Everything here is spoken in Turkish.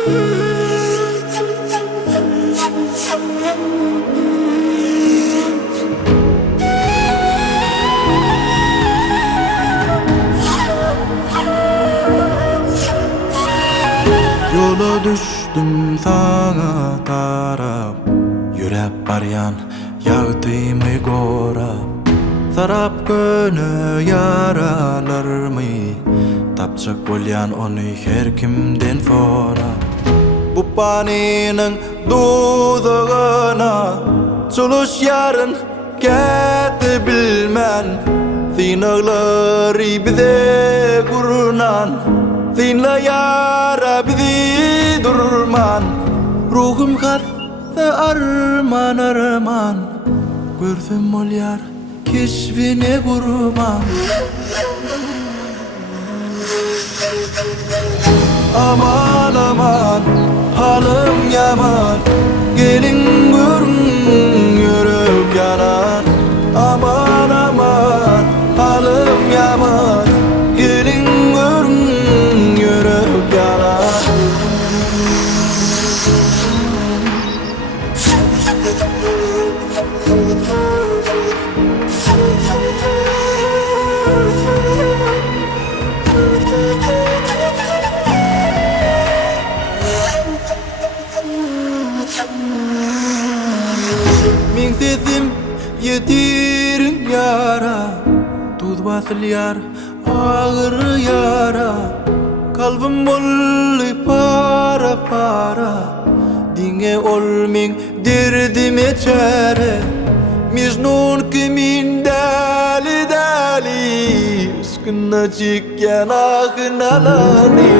Yola düştüm sana tarap, yürep baryan yağdymı gorap. Sarap gönü yaralarımı, tapçak bolyan onu her kimden fora. Bu paninin dudağına çuluş yarın kete bilmen. Sinagları bize kurunan, sinla yara bizi durman. Ruhum hasta arman arman, görsüm ol yar keşfine kurban. Aman aman halim yaman, gelin görün yürek yanan. Aman aman halim yaman, gelin görün yürek yanan. Min sesim yetirin yara, tuz basıl yar ağır yara. Kalbim olly para para, dinge ol min derdime çare. Mecnun kimin dali dali, aşkına çikken ahın alani.